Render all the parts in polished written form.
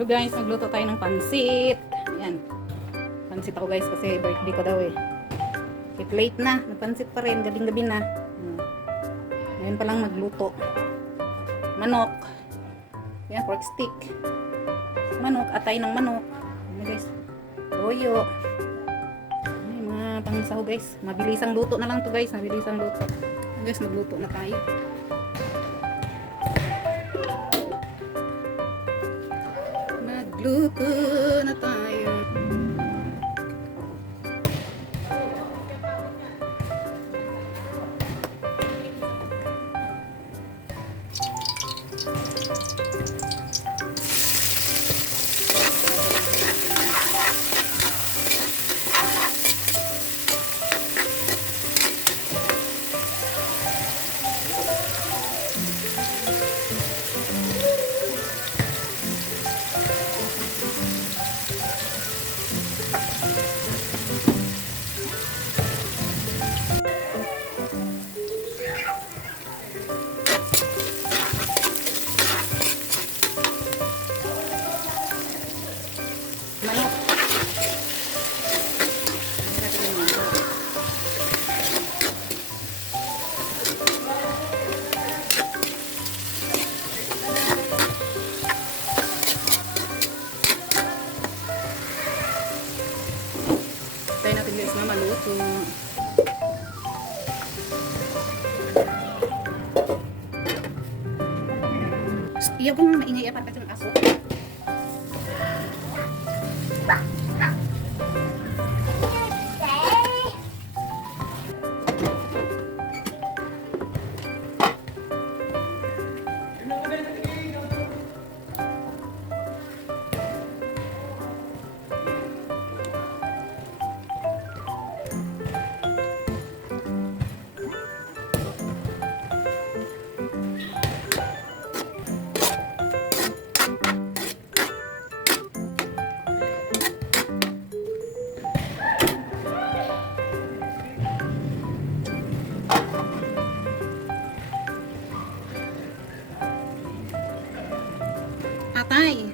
Hello guys, magluto tayo ng pansit. Ayan. Pansit ako guys kasi birthday ko daw eh. Kahit late na, nagpansit pa rin, gabing-gabi na. Ngayon pa lang magluto. Manok. Ayan, pork stick. Manok, atay ng manok. Ayan guys. Toyo. Ayan, mga pangsaho guys. Mabilisang luto na lang to guys, mabilisang luto. Ayan guys, magluto na tayo. Magluto na tayo. Manok. Tayo natin guys na maluto. Iyaw kong maingay para kasi ng aso. Atay.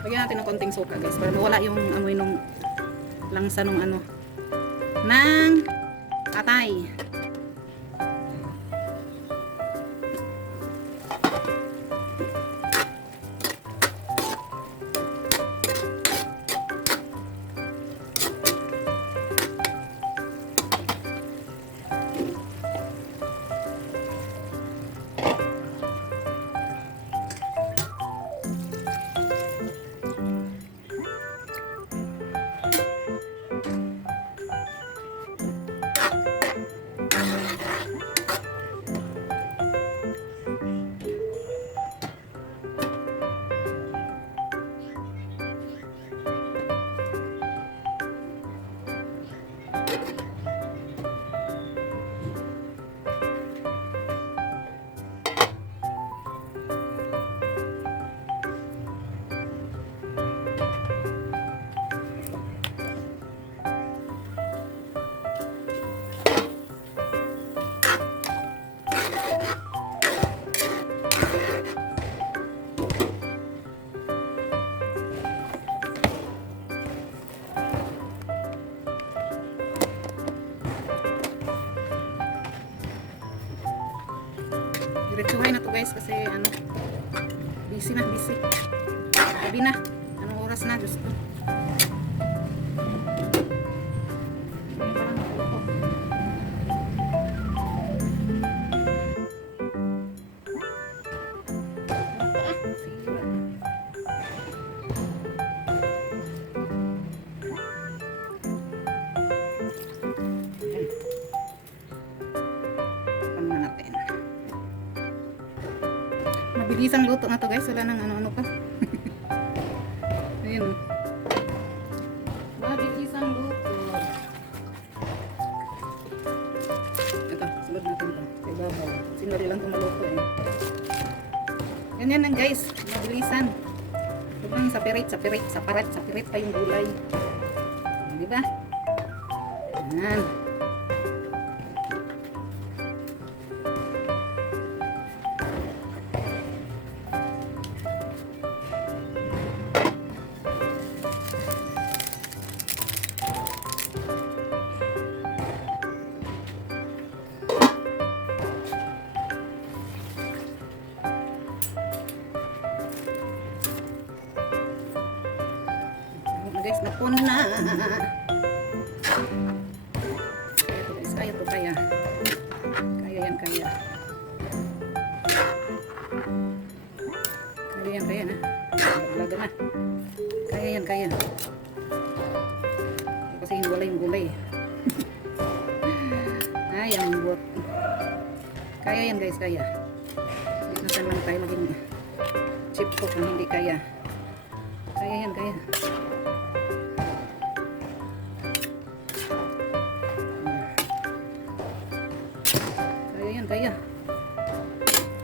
Lagyan natin ng konting suka guys para mawala yung amoy nung langsa nung ano ng atay. Diretsuhay na to guys kasi ano, busy na, busy. Gabi na. Anong oras na? Diyos ko. Mabilisang luto na to guys, wala nang ano-ano pa. Ayun. Mabilisang luto. Ito, sunod natin to. Sa ibabaw. Sinari lang itong maluto eh. Ganyan lang guys, mabilisan. Sobrang sapirit pa yung gulay. Di ba? Yan. Guys, napon na. Guys, kaya to kaya. Kaya yan, kaya. Kaya yan, kaya na. Laga na. Kaya yan, kaya. Kasi hinwala yung gulay. Ay, ang buot. Kaya yan guys, kaya. Hindi na saan lang tayo maging chip cook kung hindi kaya. Kaya yan, kaya. Kaya.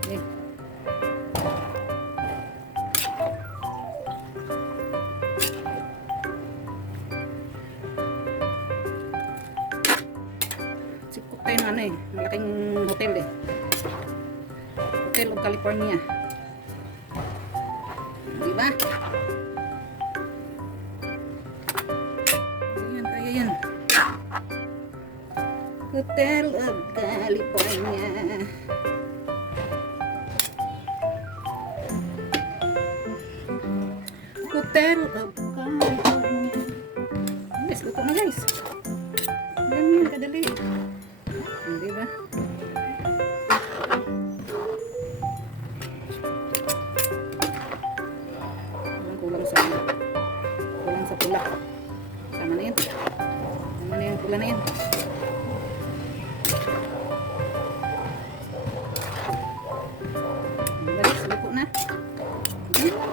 Okay. Sipkok tayo ng ano eh. Malaking hotel eh. Hotel of California. Diba? Ayan, kaya yan. Hotel of California. Hotel of California. Guys, luto na guys. Ganyan kadali. Hindi ba? Kulang sa pula. Sama na yan. Sama na yung pula na yan.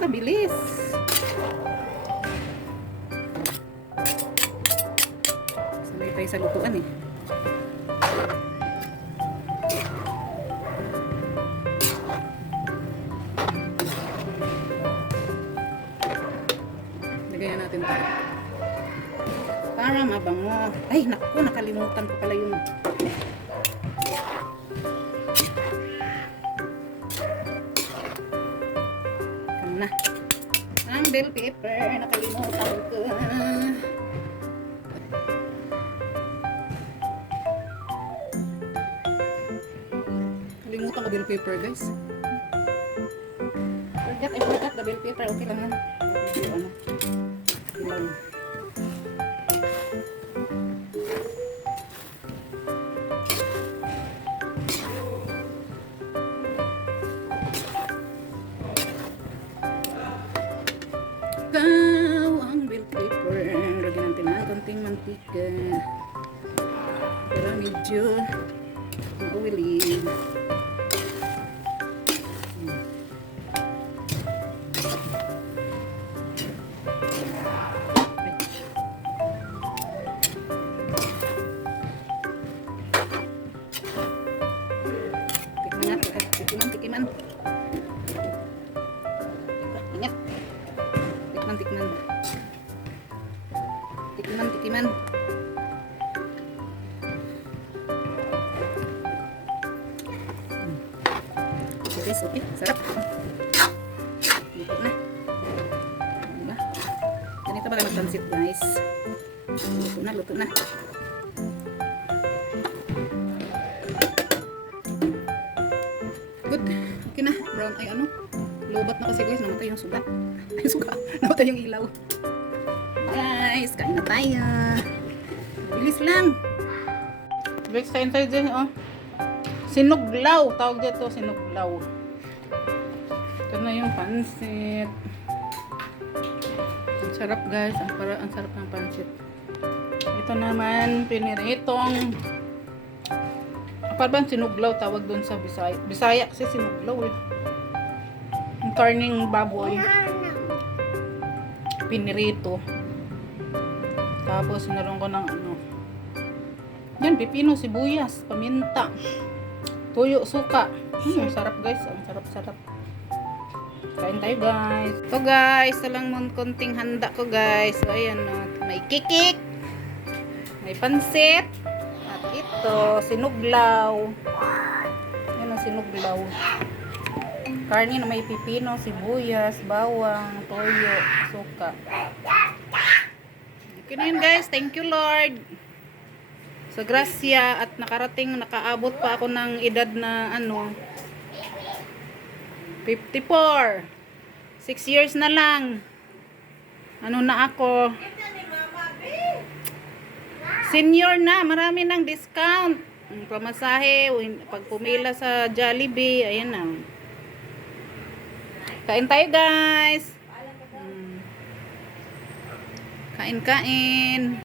Bilis. Sanay tayo sa lutuan eh. Lagayan natin ito. Para mabango. Ay, naku, nakalimutan ko pala yung na. Ang bell pepper, nakalimutan ko. Kalimutan ko bell pepper, guys. I forgot the bell pepper. Okay lang yan. Ano? Ilang. Ang bell pepper. Lagyan natin ng konting mantika para medyo mag-uwili. Tikiman. Ingat. Tikiman. Guys, okay, sarap. Luto na. Diba? Ganito ba nagpansit, guys? Luto na. Good. Okay na. Brown ay ano? Lobat na kasi guys, namatay yung suga. Namatay yung ilaw. Guys, kain na tayo. Bilis lang. Guys, kain tayo dyan, oh. Sinuglaw. Tawag dito, sinuglaw. Ito na yung pansit. Ang sarap guys. Ang sarap ng pansit. Ito naman, piniritong. Para bang sinuglaw tawag doon sa Bisaya. Bisaya kasi sinuglaw eh. Yung karning baboy. Pinirito. Tapos naroon ko ng ano. Yan, pipino, sibuyas, paminta, tuyo, suka. Sarap guys. Ang sarap-sarap. Kain tayo guys. So guys, ito lang mong konting handa ko guys. So ayan o. May kikik. May pansit. At ito, sinuglaw. Ayan ang sinuglaw. Karne na may pipino, sibuyas, bawang, toyo, suka. Okay na yun guys. Thank you Lord. Sa grasya at nakaabot pa ako ng edad na 54. 6 years na lang. Na ako. Senior na, marami ng discount. Pamasahe, pag pumila sa Jollibee, ayan na. Kain tayo guys. Kain.